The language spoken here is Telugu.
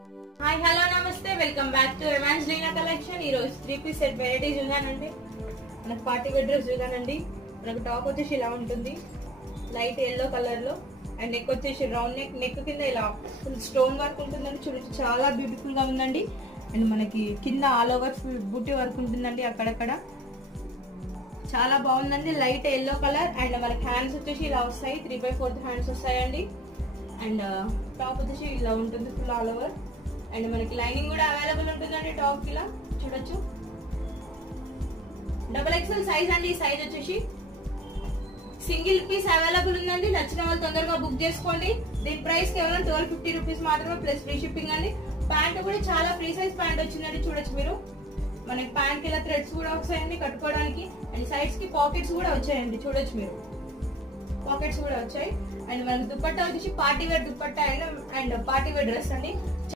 హాయ్ హలో నమస్తే వెల్కమ్ బ్యాక్ టు ఎవాంజెలినా కలెక్షన్. ఈ రోజు 3 పీస్ సెట్ వెరైటీస్ చూసానండి. మనకు పార్టీ వేర్ డ్రెస్ చూసానండి. మనకు టాప్ వచ్చేసి ఇలా ఉంటుంది, లైట్ ఎల్లో కలర్ లో. అండ్ నెక్ వచ్చేసి రౌండ్ నెక్, నెక్ కింద ఇలా ఫుల్ స్టోన్ వర్క్ ఉంటుందండి. చూడండి చాలా బ్యూటిఫుల్ గా ఉందండి. అండ్ మనకి కింద ఆల్ ఓవర్ బుట్టి వర్క్ ఉంటుందండి అక్కడక్కడ. చాలా బాగుందండి, లైట్ ఎల్లో కలర్. అండ్ మనకి హ్యాండ్స్ వచ్చేసి ఇలా వస్తాయి, 3/4 హ్యాండ్స్ వస్తాయండి. అండ్ టాప్ వచ్చేసి ఇలా ఉంటుంది ఫుల్ ఆల్ ఓవర్. అండ్ మనకి లైనింగ్ కూడా అవైలబుల్ ఉంటుందండి టాప్ కి. ఇలా చూడొచ్చు, XXL సైజ్ అండి. ఈ సైజ్ వచ్చేసి సింగిల్ పీస్ అవైలబుల్ ఉందండి. నచ్చిన వాళ్ళు తొందరగా బుక్ చేసుకోండి. దీని ప్రైస్ కేవలం 1250 రూపీస్ మాత్రమే, ప్లస్ ఫ్రీ షిప్పింగ్ అండి. ప్యాంట్ కూడా చాలా ఫ్రీ సైజ్ ప్యాంట్ వచ్చిందండి. చూడొచ్చు మీరు, మనకి ప్యాంట్ కి ఇలా థ్రెడ్స్ కూడా వస్తాయండి కట్టుకోవడానికి. అండ్ సైడ్స్ కి పాకెట్స్ కూడా వచ్చాయండి. చూడొచ్చు మీరు, పాకెట్స్ కూడా వచ్చాయి. అండ్ మనకి దుపట్టా వచ్చేసి party wear dupatta and party wear dress అండి.